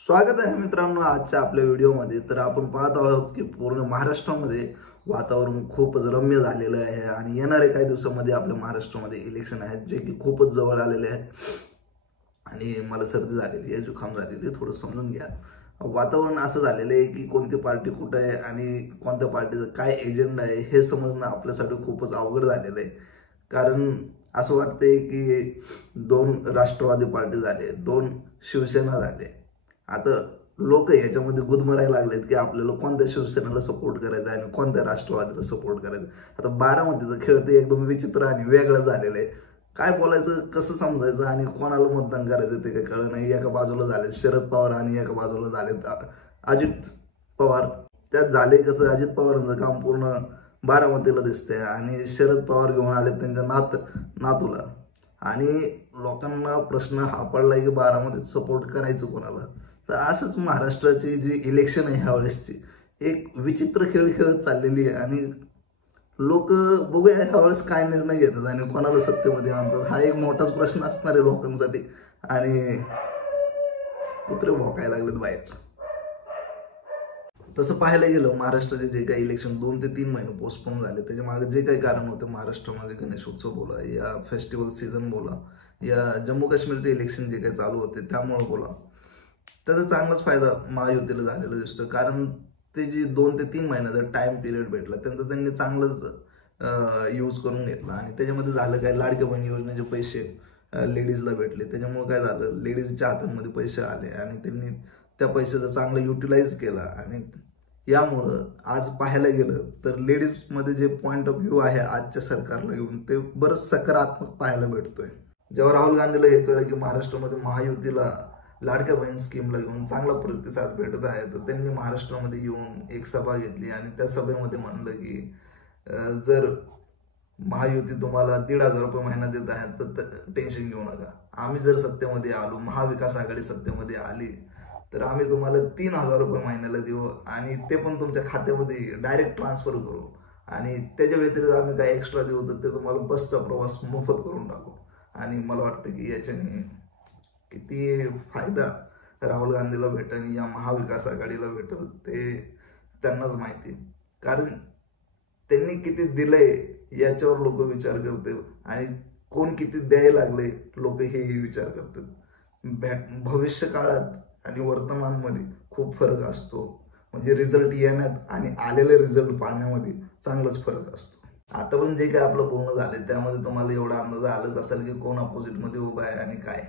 स्वागत आहे मित्रांनो आजच्या आपल्या व्हिडिओमध्ये। तर आपण पाहत आहोत की पूर्ण महाराष्ट्रामध्ये वातावरण खूपच रम्य झालेलं आहे आणि येणाऱ्या काही दिवसांमध्ये आपल्या महाराष्ट्रामध्ये इलेक्शन आहेत जे की खूपच जवळ आलेले आहेत आणि मला सर्दी झालेली आहे, जुखाम झालेली आहे, थोडं समजून घ्या। वातावरण असं झालेलं आहे की कोणती पार्टी कुठे आहे आणि कोणत्या पार्टीचं काय एजेंडा आहे हे समजणं आपल्यासाठी खूपच अवघड झालेलं आहे। कारण असं वाटतंय की दोन राष्ट्रवादी पार्टी झाले, दोन शिवसेना झाले। आता लोक याच्यामध्ये गुदमरायला लागलेत की आपल्याला कोणत्या शिवसेनेला सपोर्ट करायचा आणि कोणत्या राष्ट्रवादीला सपोर्ट करायचा। आता बारामतीचं खेळ ते एकदम विचित्र आणि वेगळं झालेलं आहे। काय बोलायचं, कसं समजायचं आणि कोणाला मतदान करायचं ते काही कळलं नाही। एका बाजूला झाले शरद पवार आणि एका बाजूला झाले अजित पवार। त्यात झाले कसं, अजित पवारांचं काम पूर्ण बारामतीला दिसतंय आणि शरद पवार घेऊन आले त्यांच्या नातूला आणि लोकांना प्रश्न हा पडलाय की बारामतीत सपोर्ट करायचं कोणाला। तर असंच महाराष्ट्राची जी इलेक्शन आहे ह्यावेळेसची एक विचित्र खेळ खेळत चाललेली आहे आणि लोक बघूया ह्यावेळेस काय निर्णय घेतात आणि कोणाला सत्तेमध्ये आणतात, हा एक मोठाच प्रश्न असणार आहे लोकांसाठी। आणि कुत्रे भोकायला लागलेत बाहेर। तसं पाहायला गेलं महाराष्ट्राचे जे काही इलेक्शन 2 ते 3 महिने पोस्टपोन झाले त्याच्या मागे जे काही कारण होतं, महाराष्ट्रामध्ये गणेश उत्सव बोला या फेस्टिवल सीझन बोला या जम्मू काश्मीरचे इलेक्शन जे काही चालू होते त्यामुळे बोला, त्याचा चांगलाच फायदा महायुतीला झालेला दिसतो। कारण ते जे 2 ते 3 महिन्याचा टाइम पिरियड भेटला त्यांचा त्यांनी चांगलंच यूज करून घेतला आणि त्याच्यामध्ये झालं काय, लाडक्या बहीण योजनेचे पैसे लेडीजला भेटले, त्याच्यामुळे काय झालं, लेडीजच्या हातांमध्ये पैसे आले आणि त्यांनी त्या पैशाचा चांगला युटिलाइज केला आणि यामुळं आज पाहायला गेलं तर लेडीजमध्ये जे पॉइंट ऑफ व्ह्यू आहे आजच्या सरकारला घेऊन ते बरंच सकारात्मक पाहायला भेटतोय। जेव्हा राहुल गांधीला हे कळलं की महाराष्ट्रामध्ये महायुतीला लाडक्या बहीण स्कीमला घेऊन चांगला प्रतिसाद भेटत आहे तर त्यांनी महाराष्ट्रामध्ये येऊन एक सभा घेतली आणि त्या सभेमध्ये म्हणलं की जर महायुती तुम्हाला 1,500 रुपये महिना देत आहे तर टेन्शन घेऊ नका, आम्ही जर सत्तेमध्ये आलो, महाविकास आघाडी सत्तेमध्ये आली तर आम्ही तुम्हाला 3,000 रुपये महिन्याला देऊ आणि ते पण तुमच्या खात्यामध्ये डायरेक्ट ट्रान्सफर करू आणि त्याच्या व्यतिरिक्त आम्ही काय एक्स्ट्रा देऊ तर ते तुम्हाला बसचा प्रवास मोफत करून टाकू। आणि मला वाटतं की याच्याने किती फायदा राहुल गांधीला भेटेल या महाविकास आघाडीला भेटेल ते त्यांनाच माहिती। कारण त्यांनी किती दिलंय याच्यावर लोक विचार करतील आणि कोण किती द्यायला लागले लोक हेही विचार करतात। भविष्य काळात आणि वर्तमानमध्ये खूप फरक असतो, म्हणजे रिझल्ट येण्यात आणि आलेले रिझल्ट पाहण्यामध्ये चांगलाच फरक असतो। आतापर्यंत जे काही आपलं पूर्ण झाले त्यामध्ये तुम्हाला एवढा अंदाज आलाच असेल की कोण अपोजिटमध्ये उभा आहे आणि काय।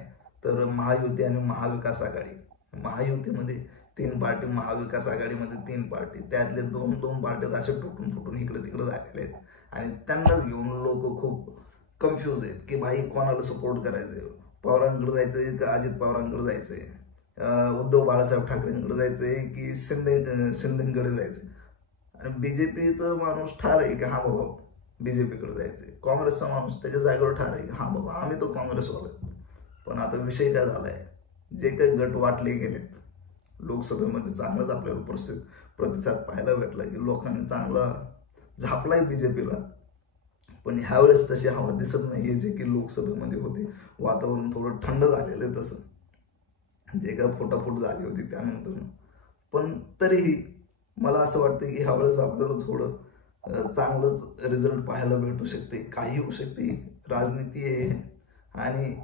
तर महायुती आणि महाविकास आघाडी, महायुतीमध्ये 3 पार्टी, महाविकास आघाडीमध्ये 3 पार्टी, त्यातले 2 पार्ट्यात असे तुटून फुटून इकडे तिकडे झालेले आहेत आणि त्यांनाच घेऊन लोक खूप कन्फ्यूज आहेत की भाई कोणाला सपोर्ट करायचंय, पवारांकडे जायचंय का अजित पवारांकडे जायचंय, उद्धव बाळासाहेब ठाकरेंकडे जायचंय की शिंदेकडे जायचंय। आणि बीजेपीचा माणूस ठार आहे की हा बाबा बीजेपीकडे जायचंय, काँग्रेसचा माणूस त्याच्या जागेवर ठार आहे की हा बाबा आम्ही तो काँग्रेसवाला। पण आता विषय काय झालाय, जे काही गट वाटले गेलेत लोकसभेमध्ये चांगलाच आपल्याला प्रतिसाद पाहायला भेटला की लोकांनी चांगला झापलाय बीजेपीला, पण ह्यावेळेस तशी हवा दिसत नाहीये जे की लोकसभेमध्ये होते। वातावरण थोडं थंड झालेलं आहे तसं जे काय फुटाफूट झाली होती त्यानंतर, पण तरीही मला असं वाटतं की ह्यावेळेस आपल्याला थोडं चांगलंच रिझल्ट पाहायला भेटू शकते, काही होऊ शकते, राजनीती आहे। आणि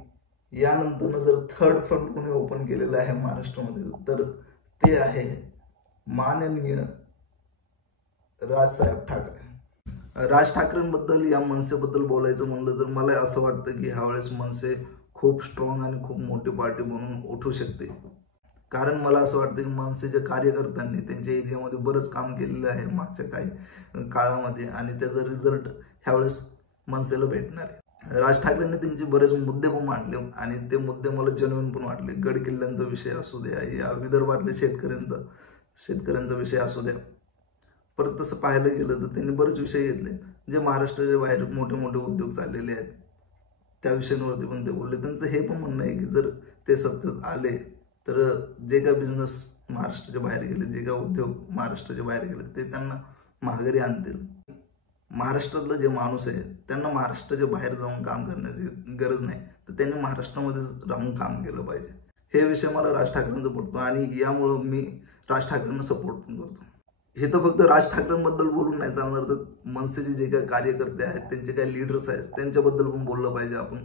यानंतर जर थर्ड फ्रंट कोणी ओपन केलेलं आहे महाराष्ट्रामध्ये तर ते आहे माननीय राजसाहेब ठाकरे। राज ठाकरेंबद्दल या मनसेबद्दल बोलायचं म्हणलं तर मला असं वाटतं की ह्यावेळेस मनसे खूप स्ट्रॉंग आणि खूप मोठी पार्टी म्हणून उठू शकते। कारण मला असं वाटतं की मनसेच्या कार्यकर्त्यांनी त्यांच्या एरियामध्ये बरंच काम केलेलं आहे मागच्या काही काळामध्ये आणि त्याचा रिझल्ट ह्यावेळेस मनसेला भेटणार आहे। राज ठाकरेंनी त्यांचे बरेच मुद्दे पण मांडले आणि ते मुद्दे मला जेन्युइन पण वाटले। गड किल्ल्यांचा विषय असू द्या या विदर्भातल्या शेतकऱ्यांचा विषय असू द्या, परत तसं पाहायला गेलं तर त्यांनी बरेच विषय घेतले जे महाराष्ट्राच्या बाहेर मोठे मोठे उद्योग चाललेले आहेत त्या विषयांवरती पण ते बोलले। त्यांचं हे पण म्हणणं आहे की जर ते सत्तेत आले तर जे काय बिझनेस महाराष्ट्राच्या बाहेर गेले, जे काय उद्योग महाराष्ट्राच्या बाहेर गेले ते त्यांना माघारी आणतील। महाराष्ट्रातला जे माणूस आहे त्यांना महाराष्ट्राच्या बाहेर जाऊन काम करण्याची गरज नाही, तर त्यांनी महाराष्ट्रामध्ये राहून काम केलं पाहिजे। हे विषय मला राज ठाकरेंचा पडतो आणि यामुळं मी राज ठाकरेंना सपोर्ट पण करतो. हे तर फक्त राज ठाकरेंबद्दल बोलून नाही चालणार, तर मनसेचे जे काही कार्यकर्ते आहेत, त्यांचे काही लीडर्स आहेत, त्यांच्याबद्दल पण बोललं पाहिजे आपण.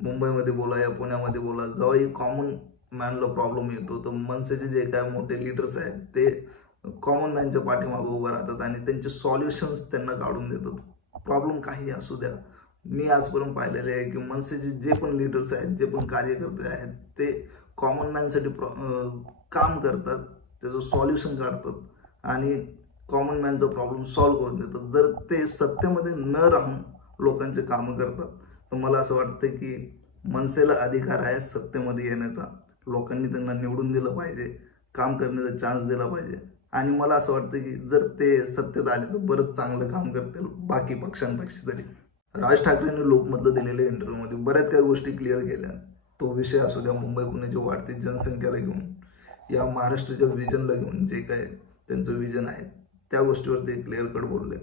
मुंबईमध्ये बोला या पुण्यामध्ये बोला, जेव्हाही कॉमन मॅनला प्रॉब्लेम येतो तर मनसेचे जे काय मोठे लीडर्स आहेत ते कॉमन मॅनच्या पाठीमागे उभं राहतात आणि त्यांचे सॉल्युशन्स त्यांना काढून देतात. प्रॉब्लेम काही असू द्या. मी आजपर्यंत पाहिलेले आहे की मनसेचे जे पण लीडर्स आहेत, जे पण कार्यकर्ते आहेत, ते कॉमन मॅनसाठी काम करतात, त्याचं सॉल्युशन काढतात आणि कॉमन मॅनचा प्रॉब्लेम सॉल्व्ह करून देतात. जर ते सत्तेमध्ये न राहून लोकांचे कामं करतात तर मला असं वाटतं की मनसेला अधिकार आहे सत्तेमध्ये येण्याचा. लोकांनी त्यांना निवडून दिलं पाहिजे, काम करण्याचा चान्स दिला पाहिजे आणि मला असं वाटतं की जर ते सत्तेत आले तर बरंच चांगलं काम करतील बाकी पक्षांपेक्षा तरी. राज ठाकरेंनी लोकमतला दिलेल्या इंटरव्ह्यूमध्ये बऱ्याच काही गोष्टी क्लिअर केल्या. तो विषय असू द्या मुंबई पुण्याची वाढती जनसंख्येला घेऊन या महाराष्ट्राच्या विजनला घेऊन, जे काय त्यांचं विजन आहे त्या गोष्टीवर ते क्लिअर कट बोलले.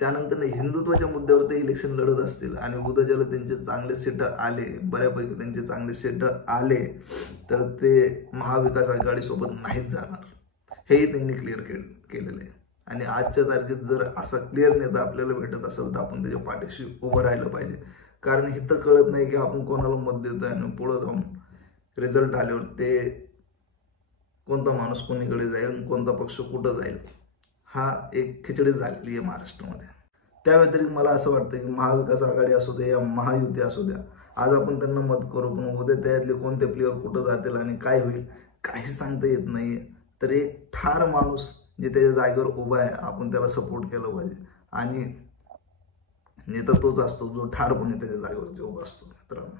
त्यानंतर हिंदुत्वाच्या मुद्द्यावर ते इलेक्शन लढत असतील आणि उद्या ज्याला त्यांचे चांगले सीट आले, बऱ्यापैकी त्यांचे चांगले सीट आले तर ते महाविकास आघाडीसोबत नाहीच जाणार, हेही त्यांनी क्लिअर केलेलं आहे. आणि आजच्या तारखेत जर असा क्लिअर नेता आपल्याला भेटत असेल तर आपण त्याच्या पाठीशी उभं राहिलं पाहिजे. कारण हे तर कळत नाही की आपण कोणाला मत देतोय आणि पुढे जाऊन रिझल्ट आल्यावर ते कोणता माणूस कोणीकडे जाईल, कोणता पक्ष कुठं जाईल, हा एक खिचडी झालेली आहे महाराष्ट्रामध्ये. त्या व्यतिरिक्त मला असं वाटतं की महाविकास आघाडी असू द्या या महायुती असू द्या, आज आपण त्यांना मत करू पण उद्या त्यातले कोणते प्लेअर कुठं जातील आणि काय होईल काही सांगता येत नाहीये. तर एक ठार माणूस जे त्याच्या जागेवर उभा आहे आपण त्याला सपोर्ट केलं पाहिजे आणि नेता तोच असतो जो ठारपणे त्याच्या जागेवरती उभा असतो. मित्रांनो.